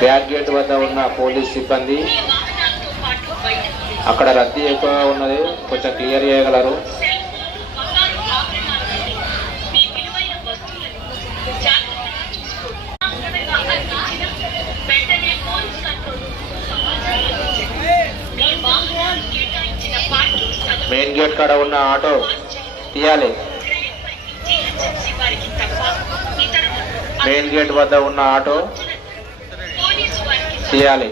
Back gate వద్ద ఉన్న police సిబ్బంది అక్కడ రద్దీ ఎక్కువగా ఉన్నది, కొంచెం క్లియర్ చేయగలరు. మెయిన్ గేట్ కాడ ఉన్న ఆటో తీయాలి. మెయిన్ గేట్ వద్ద ఉన్న ఆటో తీయాలి.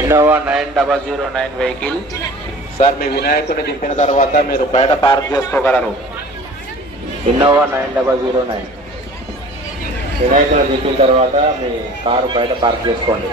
ఇన్నోవా 9009 వెహికల్ సార్, మీ వినాయకుడిని దింపిన తర్వాత మీరు బయట పార్క్ చేసుకోగలరు. ఇన్నోవా 9009 వినాయకుడిని దింపిన తర్వాత మీ కారు బయట పార్క్ చేసుకోండి.